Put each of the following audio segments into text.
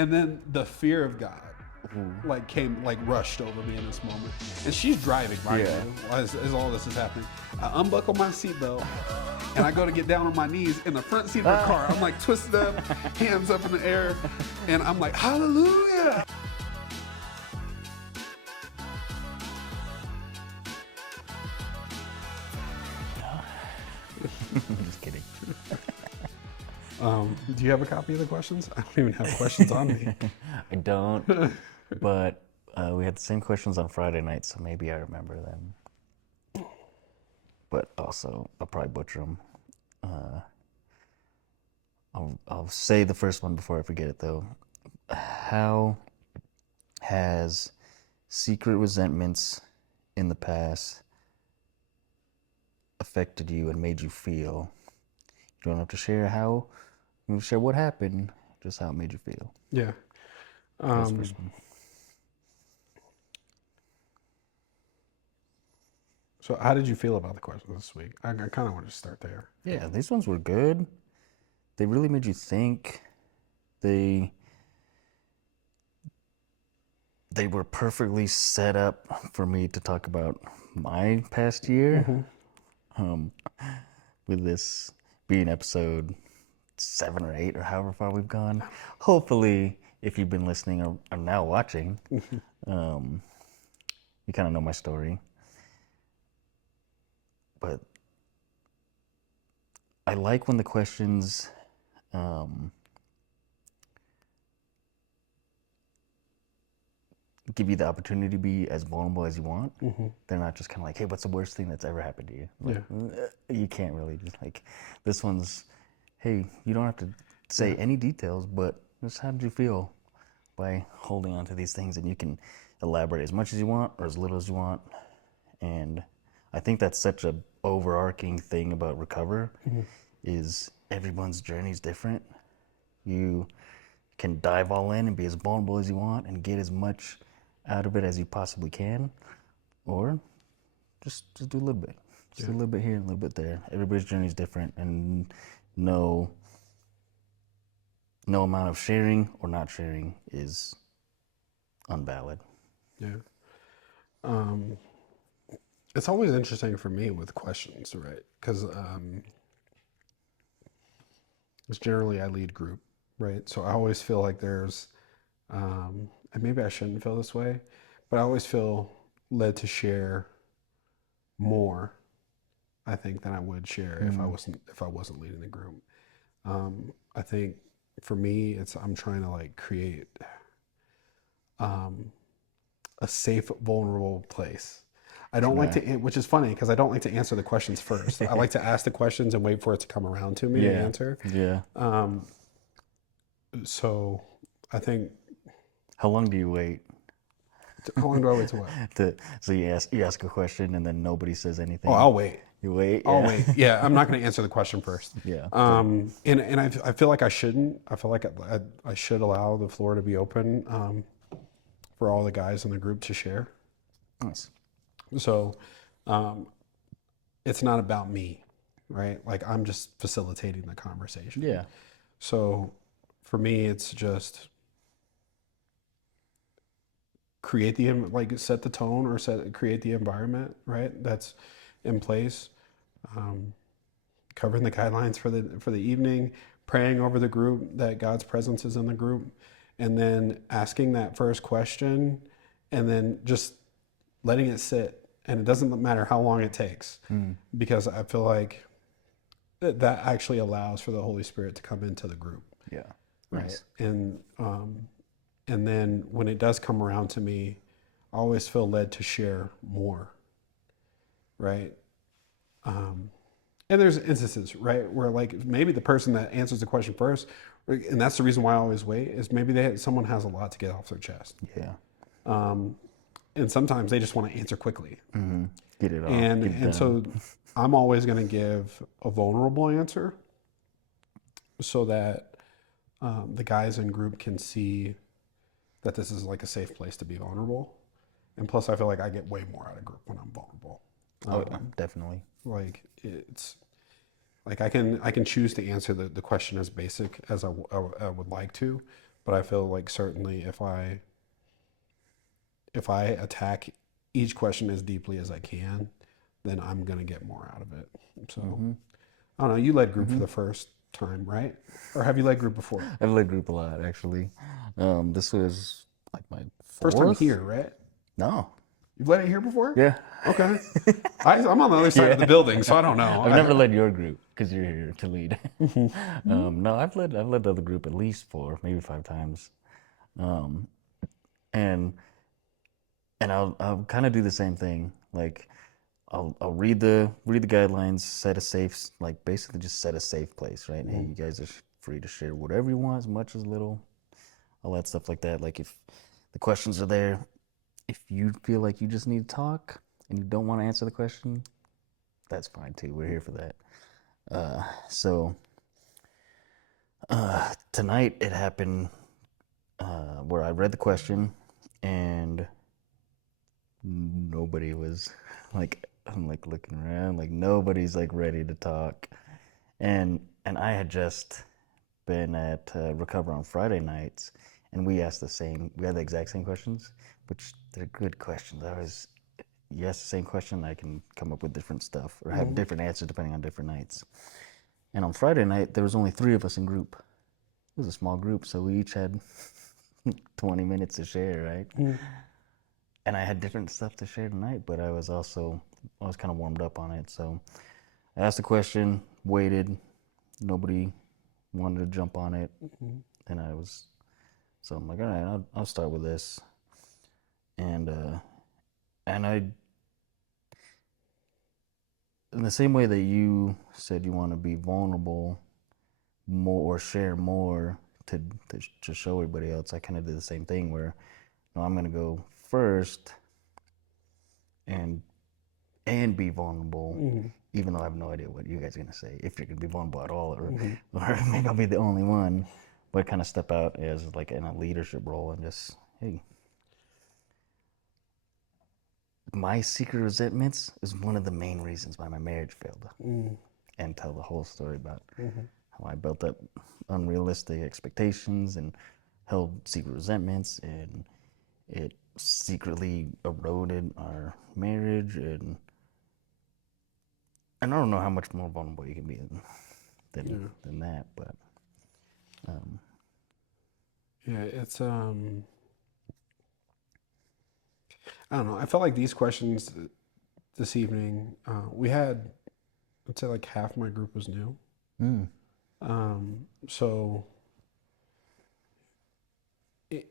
And then the fear of God rushed over me in this moment. And she's driving by me as all this is happening. I unbuckle my seatbelt and I go to get down on my knees in the front seat of the car. I'm like twisted up, hands up in the air, and I'm like, hallelujah. Just kidding. Do you have a copy of the questions? I don't even have questions on me. I don't, but we had the same questions on Friday night, so maybe I remember them. But also, I'll probably butcher them. I'll say the first one before I forget it, though. How has secret resentments in the past affected you and made you feel? You don't have to share how, you can share what happened, just how it made you feel. Yeah. That's the first one. So how did you feel about the questions this week? I kind of want to start there. Yeah, these ones were good. They really made you think. They were perfectly set up for me to talk about my past year. With this being episode 7 or 8 or however far we've gone. Hopefully, if you've been listening or are now watching, you kind of know my story. But I like when the questions give you the opportunity to be as vulnerable as you want. They're not just kind of like, hey, what's the worst thing that's ever happened to you? Like, you can't really just like, this one's, hey, you don't have to say any details, but just how did you feel by holding on to these things? And you can elaborate as much as you want or as little as you want. And I think that's such a overarching thing about Recover is everyone's journey is different. You can dive all in and be as vulnerable as you want and get as much out of it as you possibly can, or just do a little bit. Just a little bit here and a little bit there. Everybody's journey is different, and no amount of sharing or not sharing is unvalid. Yeah. It's always interesting for me with questions, right? Because it's generally I lead group, right? So I always feel like there's, and maybe I shouldn't feel this way, but I always feel led to share more, I think, than I would share if I wasn't leading the group. I think for me, I'm trying to like create a safe, vulnerable place. I don't like to, which is funny because I don't like to answer the questions first. I like to ask the questions and wait for it to come around to me to answer. Yeah. So I think. How long do you wait? How long do I wait to what? So you ask a question and then nobody says anything. Oh, I'll wait. You wait? I'll wait. Yeah, I'm not going to answer the question first. Yeah. And I feel like I shouldn't. I feel like I should allow the floor to be open for all the guys in the group to share. Nice. So it's not about me, right? Like I'm just facilitating the conversation. Yeah. So for me, it's just set the tone or create the environment, right? That's in place. Covering the guidelines for the evening, praying over the group that God's presence is in the group, and then asking that first question, and then just letting it sit. And it doesn't matter how long it takes, because I feel like that actually allows for the Holy Spirit to come into the group. Yeah. Right. Nice. And then when it does come around to me, I always feel led to share more. Right. And there's instances, right, where like maybe the person that answers the question first, and that's the reason why I always wait, is maybe someone has a lot to get off their chest. Yeah. And sometimes they just want to answer quickly. Mm-hmm. Get it off. And so I'm always going to give a vulnerable answer so that the guys in group can see that this is like a safe place to be vulnerable. And plus I feel like I get way more out of group when I'm vulnerable. Definitely. Like it's like I can choose to answer the question as basic as I would like to, but I feel like certainly if I attack each question as deeply as I can, then I'm gonna get more out of it. So I don't know. You led group for the first time, right? Or have you led group before? I've led group a lot actually. This was like my First time fourth. here, right? No. You've led it here before? Yeah. Okay. I'm on the other side of the building, so I don't know. I've never led your group because you're here to lead. No, I've led the other group at least 4, maybe 5 times, um, and I'll kind of do the same thing. Like I'll read the guidelines, set a safe, like basically just set a safe place, right? Hey, you guys are free to share whatever you want, as much as little, all that stuff like that. Like if the questions are there, if you feel like you just need to talk and you don't want to answer the question, that's fine too. We're here for that. So tonight it happened where I read the question and nobody was like, I'm like looking around, like nobody's like ready to talk. And I had just been at Recover on Friday nights, and we had the exact same questions, which they're good questions. You ask the same question, I can come up with different stuff or have different answers depending on different nights. And on Friday night, there was only 3 of us in group. It was a small group, so we each had 20 minutes to share, right? And I had different stuff to share tonight, but I was kind of warmed up on it. So I asked a question, waited, nobody wanted to jump on it, and so I'm like, all right, I'll start with this, and I, in the same way that you said you want to be vulnerable more or share more to show everybody else, I kind of did the same thing where, no, I'm gonna go first and be vulnerable, even though I have no idea what you guys are gonna say, if you're gonna be vulnerable at all, or maybe I'll be the only one, but kind of step out as like in a leadership role and just, hey, my secret resentments is one of the main reasons why my marriage failed, and tell the whole story about how I built up unrealistic expectations and held secret resentments, and it secretly eroded our marriage, and I don't know how much more vulnerable you can be than that, but Yeah, it's I don't know. I felt like these questions this evening, we had, I'd say like half my group was new. So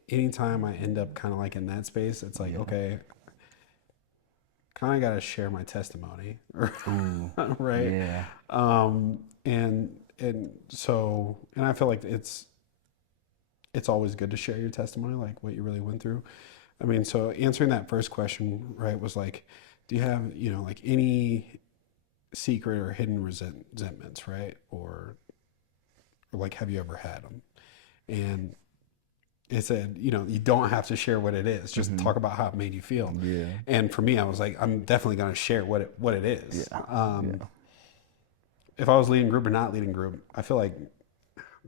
anytime I end up kind of like in that space, it's like, okay, kind of got to share my testimony, right? yeah, And so, and I feel like it's always good to share your testimony, like what you really went through. I mean, so answering that first question, right, was like, do you have, like any secret or hidden resentments, right? Or like, have you ever had them? And it said, you don't have to share what it is. Just talk about how it made you feel. Yeah. And for me, I was like, I'm definitely going to share what it is. Yeah. If I was leading group or not leading group, I feel like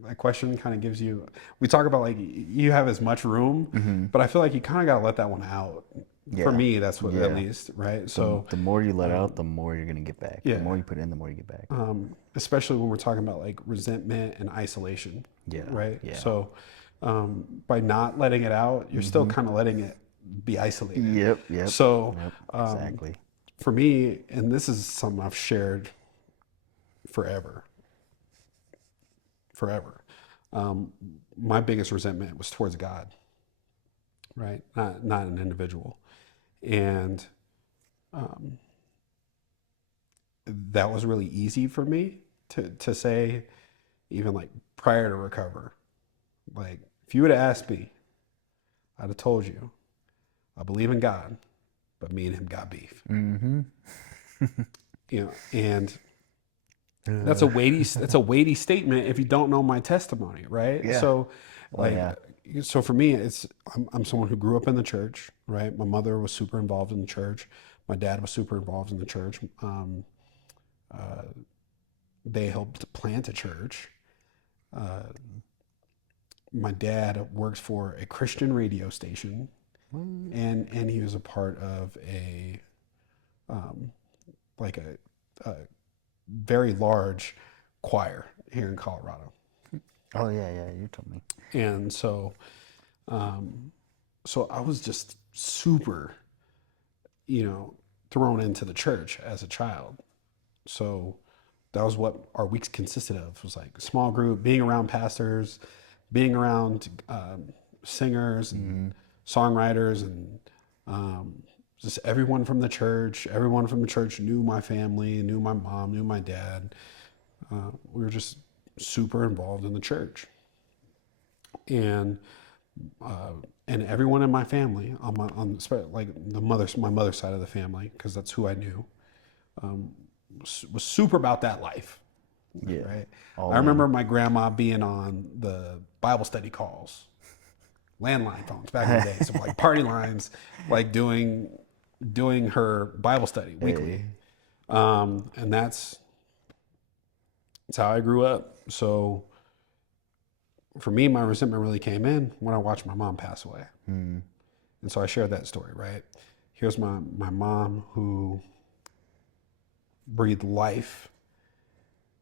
that question kind of gives you, we talk about like you have as much room, but I feel like you kind of got to let that one out. For me, that's what, at least, right? So the more you let out, the more you're gonna get back. yeah. The more you put in, the more you get back. Especially when we're talking about like resentment and isolation, Yeah. right? Yeah. So by not letting it out, you're still kind of letting it be isolated. Yep. So Exactly. for me, and this is something I've shared forever. My biggest resentment was towards God, right? Not an individual. And that was really easy for me to say, even like prior to Recover. Like, if you would have asked me, I'd have told you, I believe in God, but me and him got beef. And that's a weighty statement if you don't know my testimony, right? Yeah. So, like, yeah. so for me, I'm someone who grew up in the church, right? My mother was super involved in the church. My dad was super involved in the church. They helped plant a church. my dad works for a Christian radio station, and he was a part of a like a very large choir here in Colorado. Oh yeah, you told me. And so so I was just super, thrown into the church as a child. So that was what our weeks consisted of. It was like a small group, being around pastors, being around singers and songwriters, and just everyone from the church. Everyone from the church knew my family, knew my mom, knew my dad. We were just super involved in the church, and everyone in my family like my mother's side of the family, because that's who I knew, was super about that life. Yeah. Right. All I remember my grandma being on the Bible study calls, landline phones back in the day, so like party lines, like doing her Bible study weekly, and that's how I grew up. So for me, my resentment really came in when I watched my mom pass away. And so I shared that story, right? Here's my mom who breathed life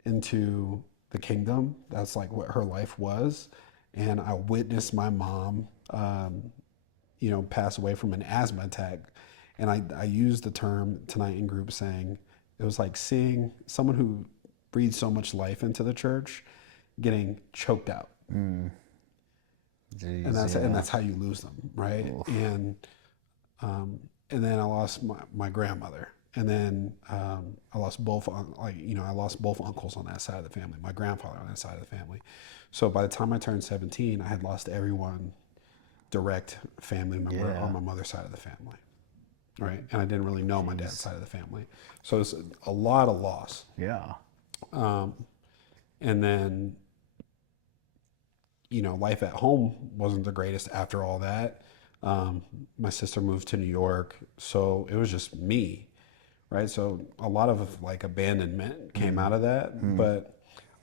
into the kingdom. That's like what her life was. And I witnessed my mom, pass away from an asthma attack. And I used the term tonight in group, saying it was like seeing someone who breathed so much life into the church getting choked out. Jeez, And that's how you lose them, right? Oof. And then I lost my grandmother, and then I lost both uncles on that side of the family, my grandfather on that side of the family. So by the time I turned 17, I had lost everyone direct family member on my mother's side of the family, right? And I didn't really know my dad's side of the family, so it's a lot of loss. Yeah. And then, life at home wasn't the greatest after all that. My sister moved to New York, so it was just me, right? So a lot of like abandonment came out of that. But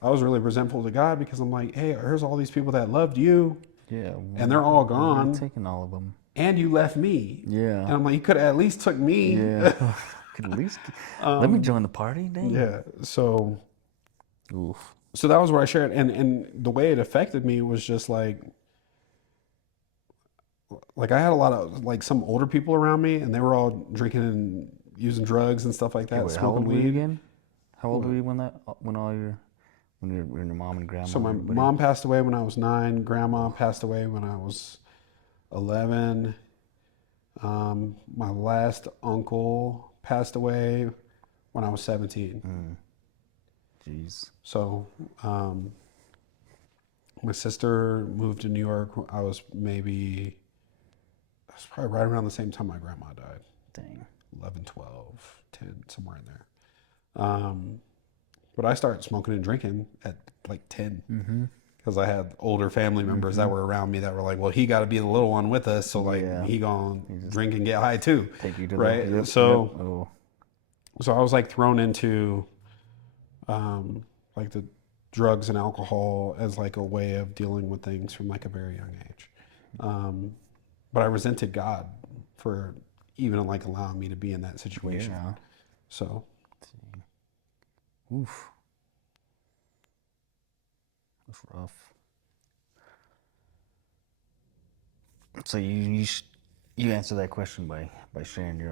I was really resentful to God, because I'm like, hey, here's all these people that loved you, and they're all gone, Taking all of them. and you left me. Yeah. And I'm like, you could have at least took me. Yeah. Could at least let me join the party. Dang. Yeah. So Oof. that was where I shared, and the way it affected me was just like I had a lot of like some older people around me, and they were all drinking and using drugs and stuff like that, Wait, how smoking old were you weed. again? How old were you when your mom and grandma? So my mom passed away when I was 9. Grandma passed away when I was 11. My last uncle passed away when I was 17. Jeez. So my sister moved to New York. I was probably right around the same time my grandma died. Dang. 11, 12, 10, somewhere in there. But I started smoking and drinking at like 10, because I had older family members that were around me that were like, well, he got to be the little one with us, so like he gonna drink and get high too, Take you to right? the, So I was like thrown into like the drugs and alcohol as like a way of dealing with things from like a very young age. But I resented God for even like allowing me to be in that situation. Yeah. So. Oof. That's rough. So you answer that question by sharing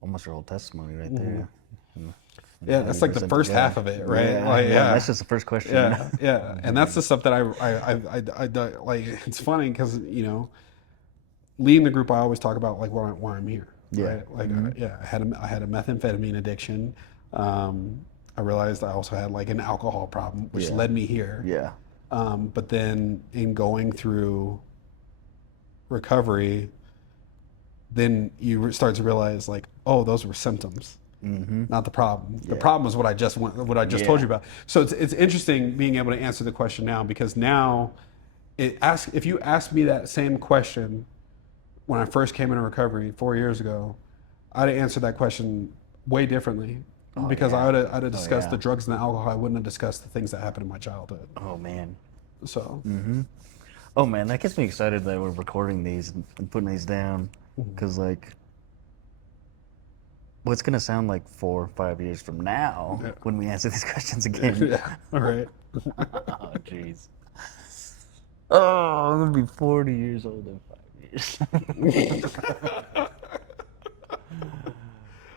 almost your whole testimony right there. Yeah, that's like the first half of it, right? Yeah, Like, that's just the first question. Yeah, and that's the stuff that I like. It's funny because leading the group, I always talk about like why I'm here. Yeah. Right? Like I had a methamphetamine addiction. I realized I also had like an alcohol problem, which led me here. Yeah. But then in going through recovery, then you start to realize like, oh, those were symptoms, not the problem. The problem is what I just told you about. So it's interesting being able to answer the question now, because now if you asked me that same question when I first came into recovery 4 years ago, I'd have answered that question way differently. Because I'd have discussed the drugs and the alcohol. I wouldn't have discussed the things that happened in my childhood. Oh man. So. Oh man, that gets me excited that we're recording these and putting these down, because like, what's gonna sound like 4 or 5 years from now Yeah. when we answer these questions again? Yeah. All right. Oh jeez. Oh, I'm gonna be 40 years old in 5 years.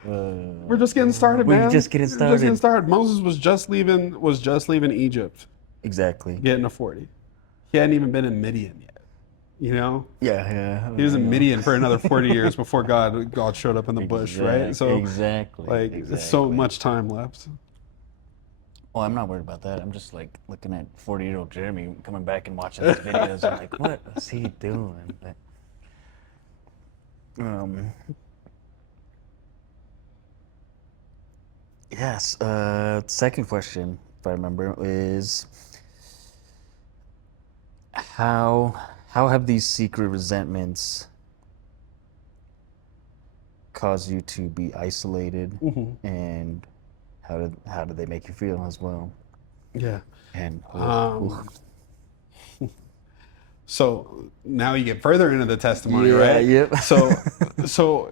We're just getting started, We're man. just getting We're just getting started. started. Moses was just leaving Egypt, Exactly. getting to 40. He hadn't even been in Midian yet. You know, Yeah, yeah. he was I in know. Midian for another 40 years before God showed up in the bush, right? So, Exactly. like, it's so Exactly. much time left. Well, I'm not worried about that. I'm just like looking at 40-year-old Jeremy coming back and watching these videos. I'm like, what is he doing? But, um, yes. Second question, if I remember, is how how have these secret resentments caused you to be isolated, and how did they make you feel as well? Yeah. And Um, so now you get further into the testimony, yeah, right? yep. So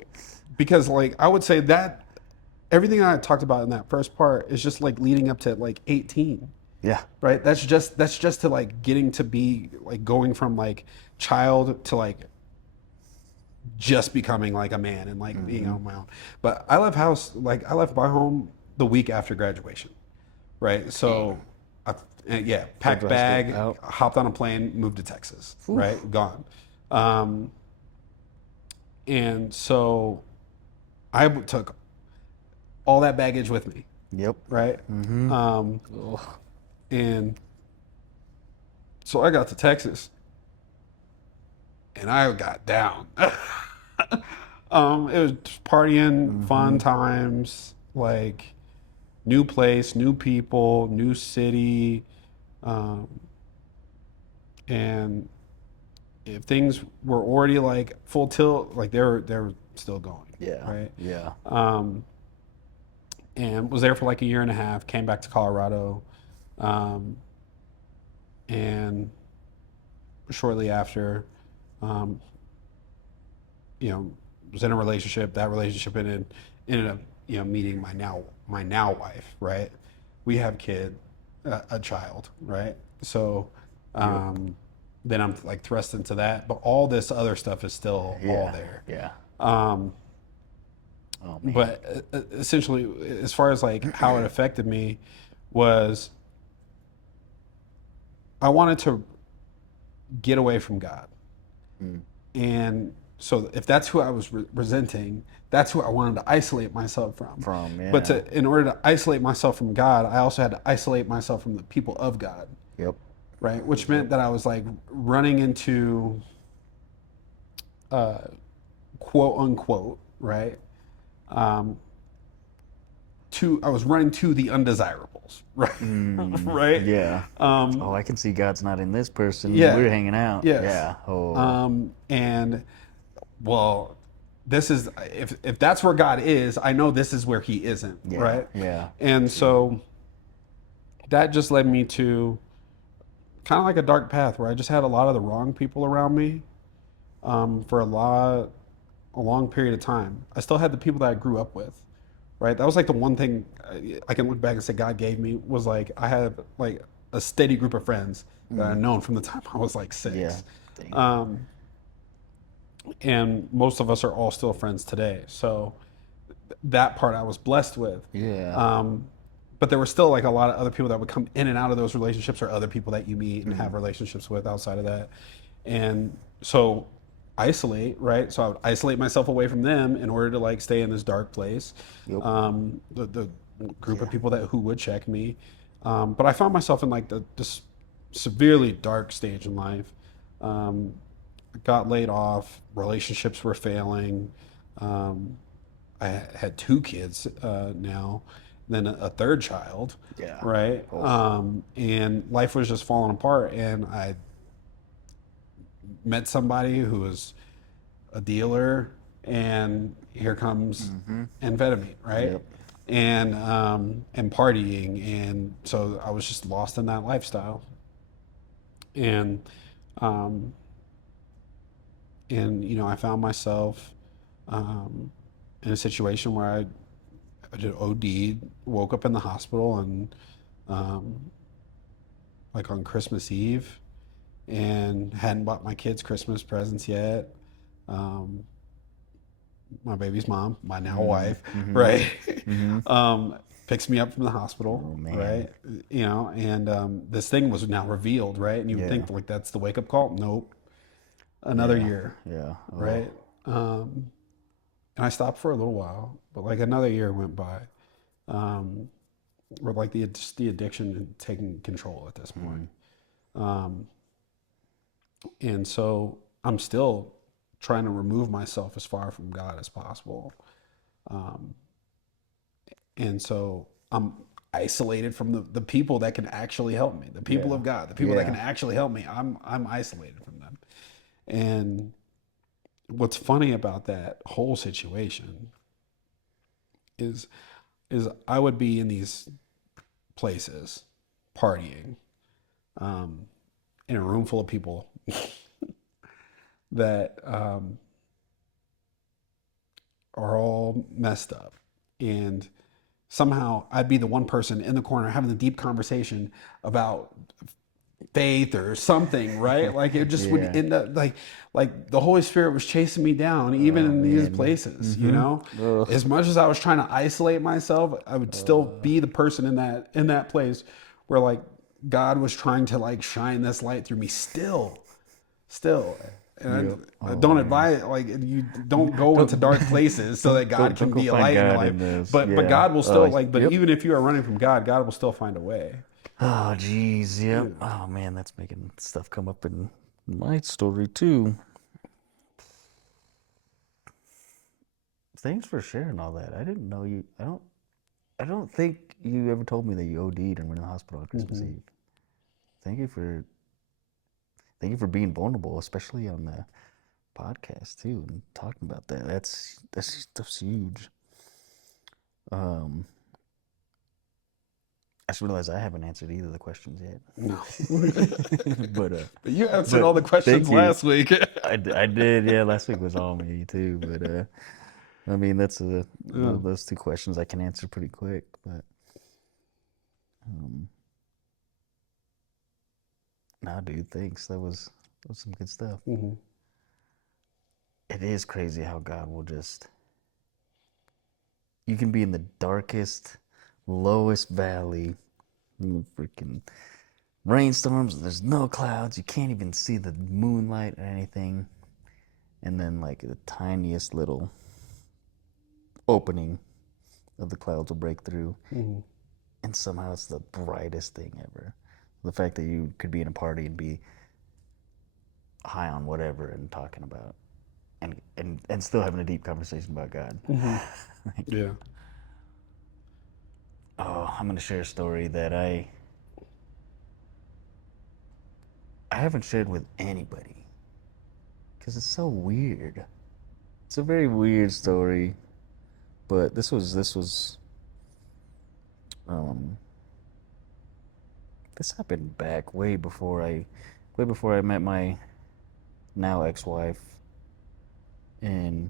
because like I would say that everything I talked about in that first part is just like leading up to like 18, Yeah. right? That's just to like getting to be like going from like child to like just becoming like a man and like being on my own. But I left my home the week after graduation, right? So, yeah, packed Central High School bag, out. hopped on a plane, moved to Texas, right? Gone. Um, and so took all that baggage with me, Yep. right? Um, Ugh. and so I got to Texas and I got down. It was just partying, fun times, like new place, new people, new city, um, and if things were already like full tilt, like they were still going, Yeah. right? Yeah. And was there for like a year and a half. Came back to Colorado, um, and shortly after, um, was in a relationship. That relationship ended up, meeting my now wife, right? We have a child, right? So, then I'm like thrust into that, but all this other stuff is still all Yeah. there. Yeah. Um, Oh man. but essentially, as far as like how it affected me, was I wanted to get away from God. And so if that's who I was resenting, that's who I wanted to isolate myself from. But Yeah. in order to isolate myself from God, I also had to isolate myself from the people of God, Yep. right? Which meant that I was like running into quote unquote, right? Um, I was running to the undesirables, right? Right? Yeah. Um, Oh, I can see God's not in this person. yeah. We're hanging out. Yes. Yeah. Oh. And well, this is if that's where God is, I know this is where He isn't, Yeah. right? Yeah. And so that just led me to kind of like a dark path where I just had a lot of the wrong people around me, for a long period of time. I still had the people that I grew up with, right? That was like the one thing I can look back and say God gave me was like I had like a steady group of friends that I've known from the time I was like 6. Yeah. Dang. And most of us are all still friends today. So that part I was blessed with. Yeah. But there were still like a lot of other people that would come in and out of those relationships, or other people that you meet and have relationships with outside of that. And so isolate, right? So I would isolate myself away from them in order to like stay in this dark place. Yep. The group of people who would check me. But I found myself in like this severely dark stage in life. Got laid off, relationships were failing. I had 2 kids now, then a third child, Yeah. right? And life was just falling apart. And I met somebody who was a dealer, and here comes amphetamine, right? Yep. And partying, and so I was just lost in that lifestyle. And Um, and I found myself in a situation where I did OD, woke up in the hospital, and um, like on Christmas Eve, and hadn't bought my kids Christmas presents yet. Um, my baby's mom, my now wife, Mm-hmm. right, Mm-hmm. picks me up from the hospital, Oh man. right, and this thing was now revealed, right, and you would Yeah. think like that's the wake up call. Nope, another Yeah. year, Yeah. Oh. right, and I stopped for a little while, but like another year went by, um, where like the addiction had taken control at this point. Mm. Um, and so I'm still trying to remove myself as far from God as possible. Um, and so I'm isolated from the people that can actually help me, the people Yeah. of God, the people that can Yeah. actually help me. I'm isolated from them. And what's funny about that whole situation is is I would be in these places partying, um, in a room full of people that are all messed up. And somehow I'd be the one person in the corner having a deep conversation about faith or something, right? Like it just would Yeah. end up like the Holy Spirit was chasing me down, even Oh in these man. places, Mm-hmm. Ugh. As much as I was trying to isolate myself, I would still be the person in that place where like God was trying to like shine this light through me still. Yep. And I Oh don't man. advise like you don't go into Don't dark places so that God don't can go be a find light in your God life. in this. But Yeah. God will still like but Yep. even if you are running from God will still find a way. Oh geez. Yep. Yeah. Oh man, that's making stuff come up in my story too. Thanks for sharing all that. I didn't know you. I don't think you ever told me that you OD'd and went in the hospital on Christmas Mm-hmm. Eve. Thank you for thank you for being vulnerable, especially on the podcast too, and talking about that. That's huge. Um, I just realized I haven't answered either of the questions yet. No. but But you answered but all the questions thank you. last week. I did. Yeah, last week was all me too. But I mean that's Yeah. those two questions I can answer pretty quick. But um, nah, dude, thanks. That was some good stuff. Mm-hmm. It is crazy how God will just. You can be in the darkest, lowest valley, freaking rainstorms. There's no clouds. You can't even see the moonlight or anything. And then like the tiniest little opening of the clouds will break through, Mm-hmm. and somehow it's the brightest thing ever. The fact that you could be in a party and be high on whatever and talking about and still having a deep conversation about God. Mm-hmm. Like, Yeah. oh, I'm gonna share a story that I haven't shared with anybody because it's so weird. It's a very weird story, but um this happened back way before I met my now ex-wife, and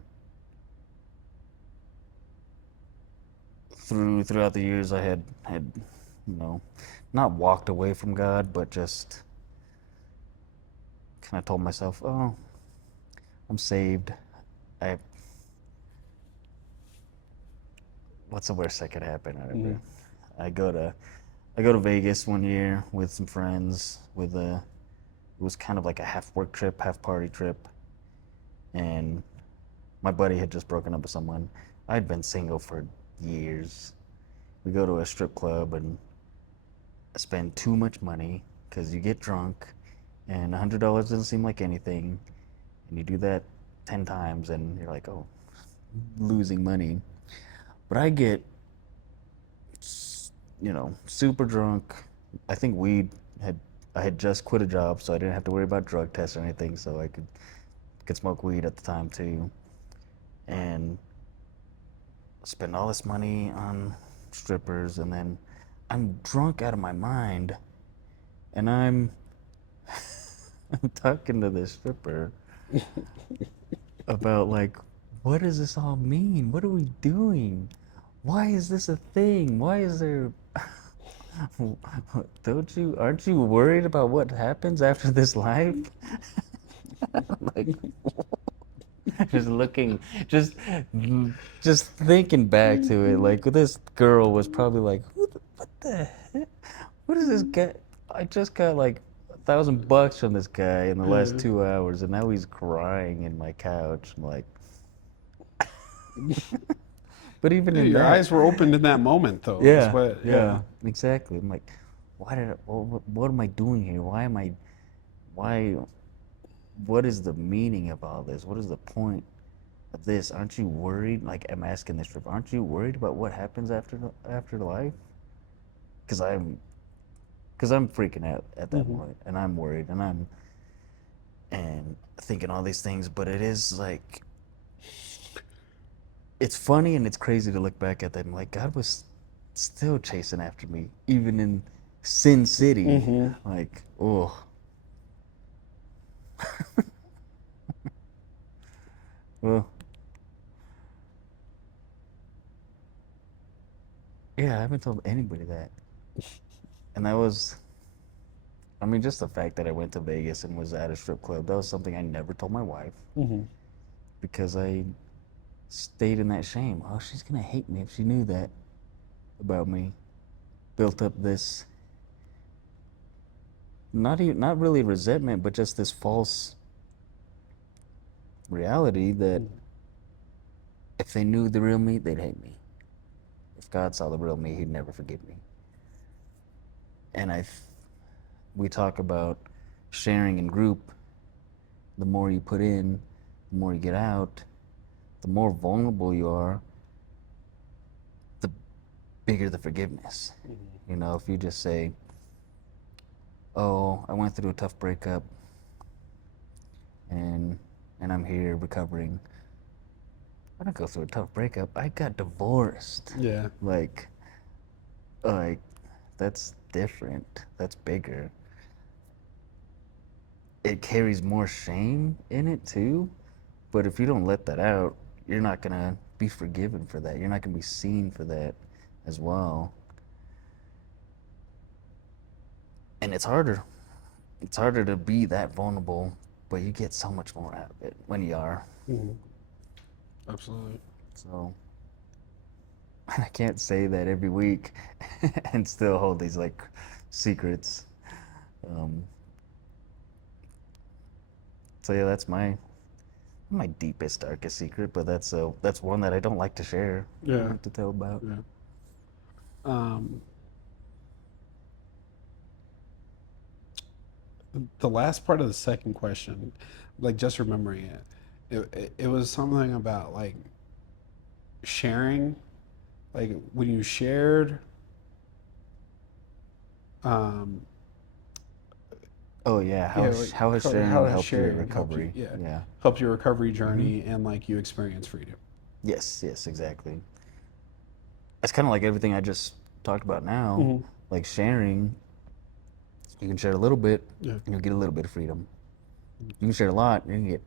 throughout the years I had you know not walked away from God, but just kind of told myself, oh, I'm saved. I What's the worst that could happen? Mm-hmm. Whatever. I go to I go to Vegas one year with some friends with a it was kind of like a half work trip, half party trip, and my buddy had just broken up with someone. I'd been single for years. We go to a strip club and spend too much money because you get drunk, and $100 doesn't seem like anything, and you do that 10 times, and you're like, oh, losing money. But I get super drunk. I think weed had I had just quit a job, so I didn't have to worry about drug tests or anything, so I could smoke weed at the time too, and spend all this money on strippers, and then I'm drunk out of my mind, and talking to this stripper about like, what does this all mean? What are we doing? Why is this a thing? Why is there aren't you worried about what happens after this life? Like, just looking, just just thinking back to it, like this girl was probably like, what the heck? What is this guy? I just got like $1,000 from this guy in the last 2 hours, and now he's crying in my couch. I'm like, but even Yeah, in your that, eyes were opened in that moment, though. Is yeah, what, yeah, exactly. I'm like, what am I doing here? Why, what is the meaning of all this? What is the point of this? Aren't you worried? Like, I'm asking this trip, aren't you worried about what happens after life? Because I'm freaking out at that point, and I'm worried, and thinking all these things. But it is like, it's funny and it's crazy to look back at that. And like, God was still chasing after me, even in Sin City. Like, oh, well, yeah, I haven't told anybody that. And that was, I mean, just the fact that I went to Vegas and was at a strip club, that was something I never told my wife because I stayed in that shame. Oh, she's gonna hate me if she knew that about me. Built up this, not really resentment, but just this false reality that if they knew the real me, they'd hate me. If God saw the real me, he'd never forgive me. And we talk about sharing in group. The more you put in, the more you get out, the more vulnerable you are, the bigger the forgiveness. You know, if you just say, oh, I went through a tough breakup and I'm here recovering. I didn't go through a tough breakup. I got divorced. yeah. Like that's different. That's bigger. It carries more shame in it too. But if you don't let that out, you're not gonna be forgiven for that. You're not gonna be seen for that as well. And it's harder. It's harder to be that vulnerable, but you get so much more out of it when you are. Absolutely. So I can't say that every week and still hold these like secrets. Um, so yeah, that's my deepest, darkest secret, but that's one that I don't like to share. I don't Yeah. like to tell about. Yeah. Um, the last part of the second question, like just remembering it was something about like sharing, like when you shared, um, Oh yeah, yeah, like how has sharing how has helped your sharing helped you? recovery? Yeah, Yeah. helped your recovery journey and like you experience freedom. Yes, yes, exactly. It's kind of like everything I just talked about now. Like sharing, you can share a little bit, Yeah. and you'll get a little bit of freedom. You can share a lot, you can get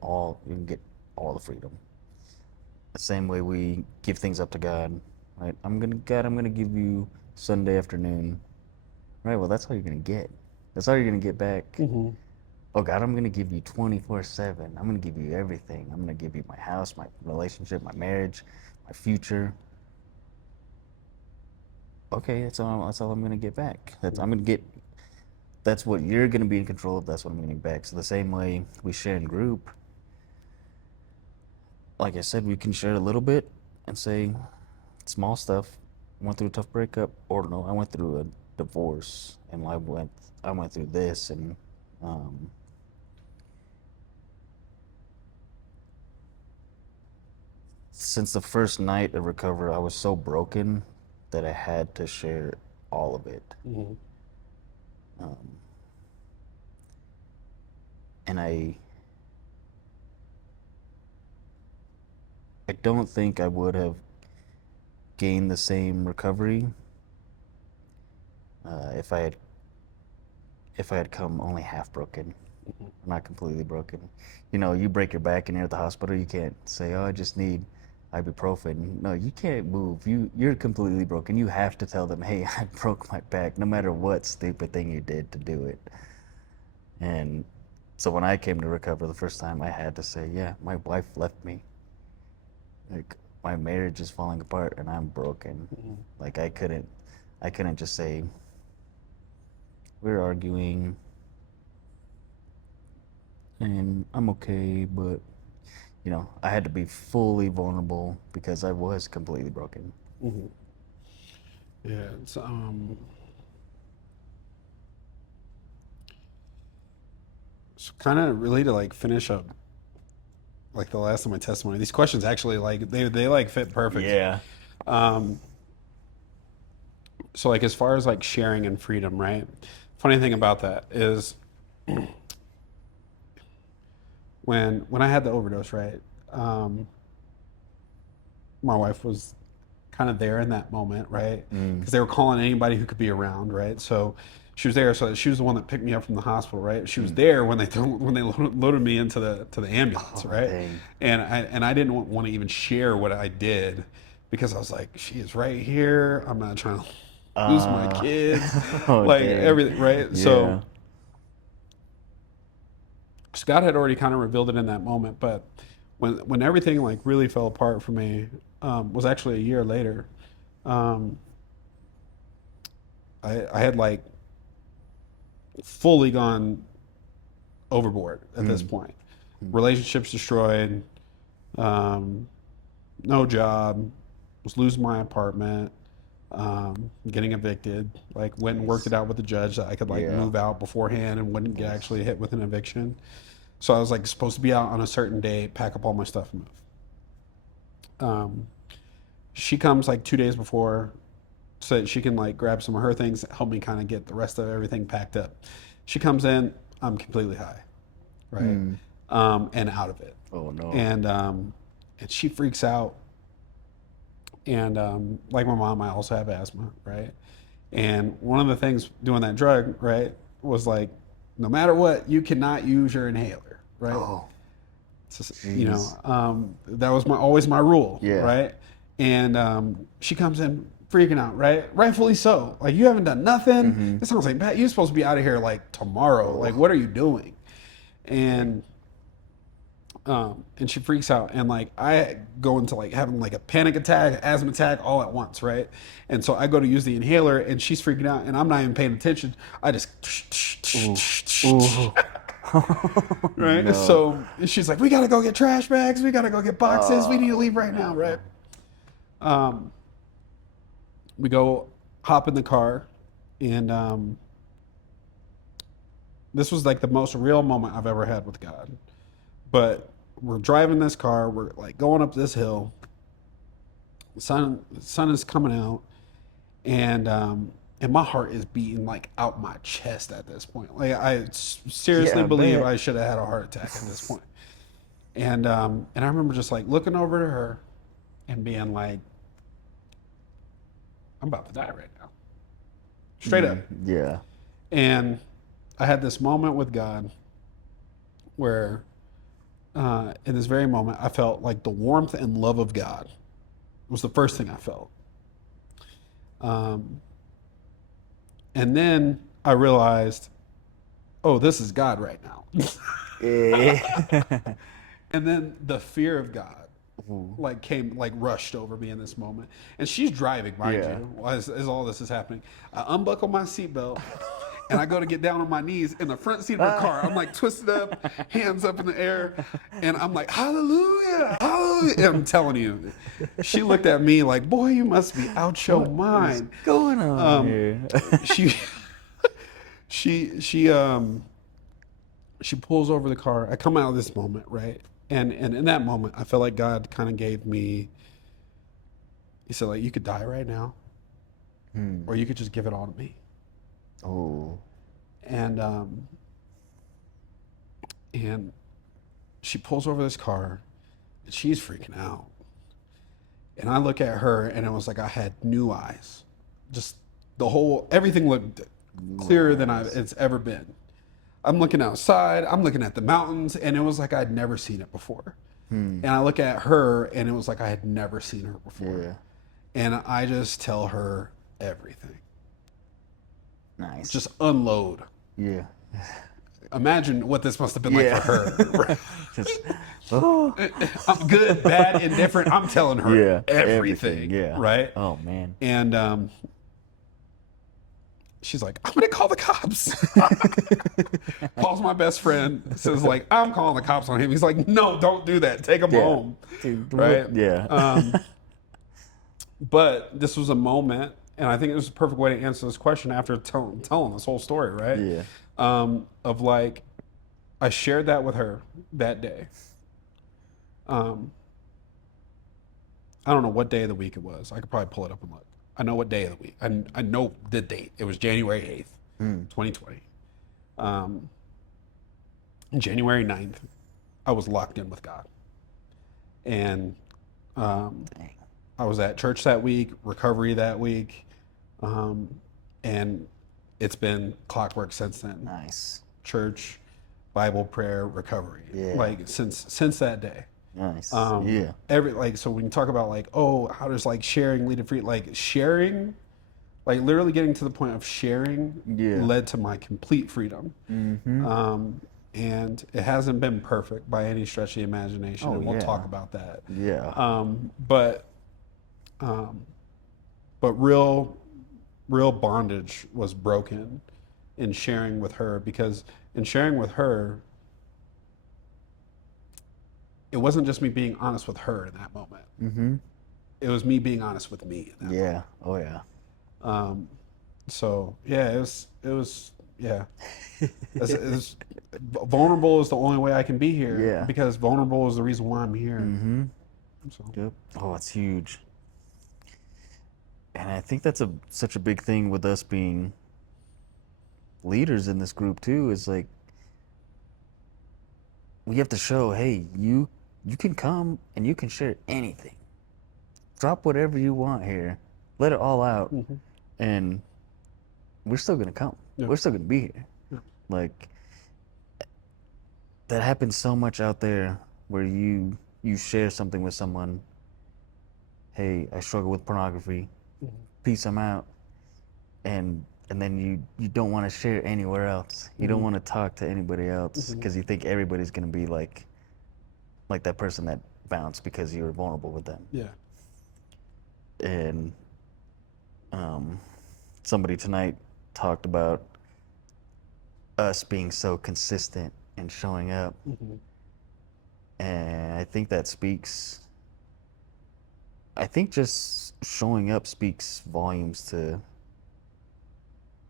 all the freedom. The same way we give things up to God, right? I'm gonna give you Sunday afternoon, right? Well, that's all you're gonna get. That's all you're gonna get back. Oh God, I'm gonna give you 24/7. I'm gonna give you everything. I'm gonna give you my house, my relationship, my marriage, my future. Okay, that's all I'm gonna get back. That's what you're gonna be in control of. That's what I'm gonna get back. So the same way we share in group, like I said, we can share a little bit and say small stuff. I went through a tough breakup, or no, I went through a divorce, and I went through this, and um, since the first night of recovery, I was so broken that I had to share all of it. Um, and I don't think I would have gained the same recovery uh, if I had if I had come only half broken. not completely broken. You know, you break your back and you're at the hospital, you can't say, "Oh, I just need ibuprofen." No, you can't move. You're completely broken. You have to tell them, "Hey, I broke my back," no matter what stupid thing you did to do it. And so when I came to recover the first time, I had to say, "Yeah, my wife left me. Like my marriage is falling apart and I'm broken." Like I couldn't just say we're arguing and I'm okay, but I had to be fully vulnerable because I was completely broken. Yeah, it's so kind of really to like finish up like the last of my testimony. These questions actually like they like fit perfect. Yeah. Um, so like as far as like sharing and freedom, right? Funny thing about that is when I had the overdose, right? Um, my wife was kind of there in that moment, right? Because they were calling anybody who could be around, right? So she was there. So she was the one that picked me up from the hospital, right? She was there when they loaded me into the ambulance, Oh, right? dang. And I didn't want to even share what I did because I was like, she is right here. I'm not trying to lose my Uh, kids, oh, like dang. everything, right? Yeah. So Scott had already kind of revealed it in that moment, but when everything like really fell apart for me, was actually a year later. Um, I had like fully gone overboard at this point. Relationships destroyed, um, no job, was losing my apartment, getting evicted. Like went and worked it Jeez. out with the judge that I could like Yeah. move out beforehand and wouldn't get actually hit with an eviction. So I was like supposed to be out on a certain day, pack up all my stuff and move. She comes like 2 days before so that she can like grab some of her things, help me kind of get the rest of everything packed up. She comes in, I'm completely high, right, and out of it, Oh no. and she freaks out. And like my mom, I also have asthma, right? And one of the things doing that drug, right, was like, no matter what, you cannot use your inhaler, right? Oh, It's just, jeez. that was always my rule, Yeah. right? And she comes in freaking out, right? Rightfully so. Like, you haven't done nothing. It sounds like, Pat, you're supposed to be out of here like tomorrow. Like, Oh. what are you doing? And and she freaks out, and like I go into like having like a panic attack, asthma attack, all at once, right? And so I go to use the inhaler, and she's freaking out, and I'm not even paying attention. I just Ooh. Ooh. right. No. So she's like, "We gotta go get trash bags. We gotta go get boxes. We need to leave right now." Right. Um, we go hop in the car, and this was like the most real moment I've ever had with God. But we're driving this car. We're like going up this hill. The sun is coming out, and my heart is beating like out my chest at this point. Like I seriously Yeah, I believe bet. I should have had a heart attack at this point. And I remember just like looking over to her and being like, I'm about to die right now, straight up. Yeah. And I had this moment with God where, in this very moment, I felt like the warmth and love of God was the first thing I felt. Um, and then I realized, oh, this is God right now. Eh. And then the fear of God like came like rushed over me in this moment. And she's driving, mind Yeah. you, as all this is happening. I unbuckle my seatbelt and I go to get down on my knees in the front seat of her car. I'm like twisted up, hands up in the air, and I'm like, hallelujah, hallelujah. And I'm telling you, she looked at me like, boy, you must be out your What is mind. going on Um, here? she she she um she pulls over the car. I come out of this moment, right? And in that moment, I felt like God kind of gave me. He said, like, you could die right now, or you could just give it all to me. Oh. And and she pulls over this car, and she's freaking out. And I look at her, and it was like I had new eyes. Just everything looked clearer than it's ever been. I'm looking outside, I'm looking at the mountains, and it was like I'd never seen it before. And I look at her, and it was like I had never seen her before. Yeah. And I just tell her everything. Nice. Just unload. Yeah. Imagine what this must have been like Yeah. for her. Just, oh. I'm good, bad, indifferent. I'm telling her Yeah. everything. Yeah. Right? Oh man. And she's like, I'm gonna call the cops. Paul's my best friend. Says like, I'm calling the cops on him. He's like, no, don't do that. Take him home. Dude, Right? Yeah. But this was a moment, and I think it was a perfect way to answer this question after telling this whole story, right? Yeah. Of like, I shared that with her that day. I don't know what day of the week it was. I could probably pull it up and look. I know what day of the week. I know the date. It was January 8th, 2020. January 9th, I was locked in with God. And I was at church that week, recovery that week, and it's been clockwork since then. Nice. Church, Bible, prayer, recovery. Yeah. Like since that day. Nice. Yeah. So when you talk about like, oh, how does like sharing lead to free? Like sharing, like literally getting to the point of sharing led to my complete freedom. And it hasn't been perfect by any stretch of the imagination, and we'll talk about that. Yeah. But real bondage was broken in sharing with her, because in sharing with her, it wasn't just me being honest with her in that moment. It was me being honest with me in that moment. Oh yeah. So yeah, it was vulnerable is the only way I can be here. Yeah. Because vulnerable is the reason why I'm here. So. Yep. Oh, it's huge. And I think that's such a big thing with us being leaders in this group too, is like we have to show, hey, you can come and you can share anything. Drop whatever you want here. Let it all out. And we're still gonna come. Yeah. We're still gonna be here. Yeah. Like that happens so much out there where you share something with someone. Hey, I struggle with pornography. Peace, I'm out. And then you don't want to share anywhere else. You don't want to talk to anybody else because you think everybody's gonna be like that person that bounced because you were vulnerable with them. Yeah. And somebody tonight talked about us being so consistent and showing up. And I think that speaks, I think just showing up speaks volumes to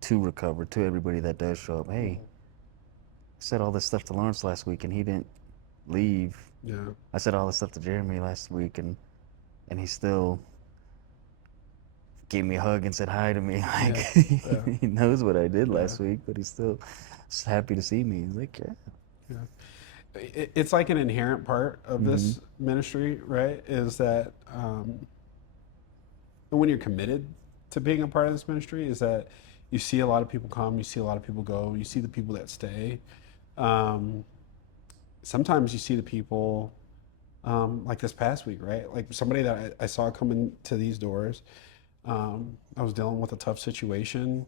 Recover, to everybody that does show up. Hey, I said all this stuff to Lawrence last week and he didn't leave. Yeah. I said all this stuff to Jeremy last week and he still gave me a hug and said hi to me. Like he knows what I did last week, but he's still happy to see me. He's like, It's like an inherent part of this ministry, right? Is that when you're committed to being a part of this ministry, is that you see a lot of people come, you see a lot of people go, you see the people that stay. Sometimes you see the people like this past week, right? Like somebody that I saw come into these doors. I was dealing with a tough situation,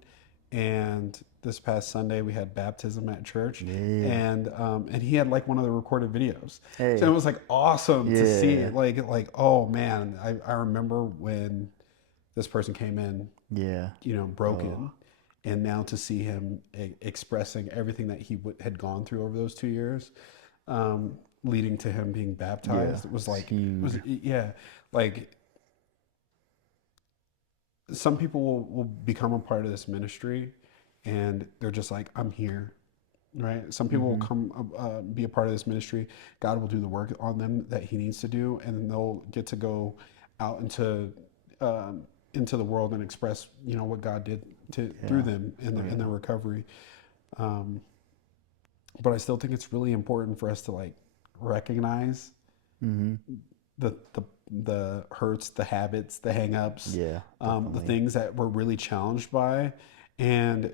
and this past Sunday we had baptism at church, and he had like one of the recorded videos. Hey. So it was like awesome to see it. Like oh man, I remember when this person came in, broken, and now to see him expressing everything that he had gone through over those 2 years, leading to him being baptized, it was like like. Some people will become a part of this ministry and they're just like, I'm here, right? Some people will come be a part of this ministry. God will do the work on them that he needs to do, and then they'll get to go out into the world and express, what God did through them in their recovery. But I still think it's really important for us to like recognize the hurts, the habits, the hang-ups, the things that we're really challenged by, and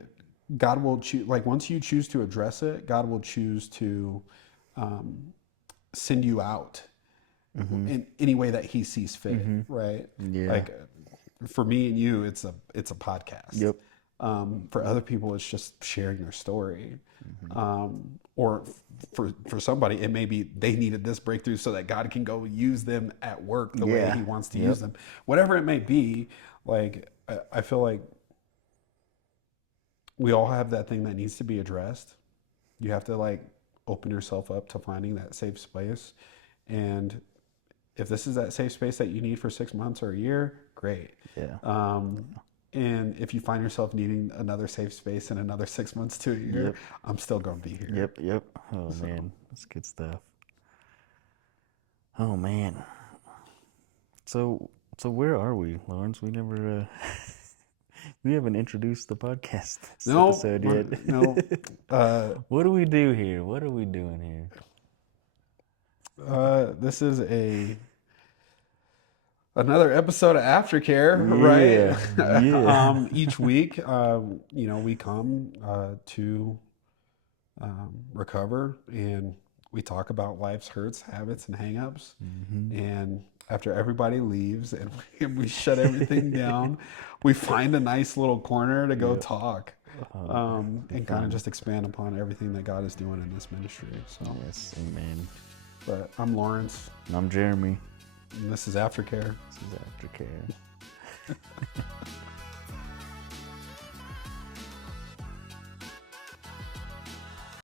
God will choose, like once you choose to address it, God will choose to send you out in any way that he sees fit, right? Yeah. Like for me and you, it's a podcast. Yep. For other people, it's just sharing their story. Or for somebody, it may be they needed this breakthrough so that God can go use them at work the way Yeah. he wants to Yep. use them. Whatever it may be, like I feel like we all have that thing that needs to be addressed. You have to like open yourself up to finding that safe space. And if this is that safe space that you need for 6 months or a year, great. Yeah. And if you find yourself needing another safe space in another 6 months to a year, Yep. I'm still going to be here. Yep. Yep. Oh man, that's good stuff. Oh man. So where are we, Lawrence? We never we haven't introduced the podcast this No, episode yet. no. What do we do here? What are we doing here? This is another episode of Aftercare, right? Yeah. Each week, we come to recover, and we talk about life's hurts, habits, and hangups. And after everybody leaves and we shut everything down, we find a nice little corner to go talk. And kind of just expand upon everything that God is doing in this ministry. So, Yes, amen. but I'm Lawrence, And I'm Jeremy. and this is Aftercare. This is Aftercare.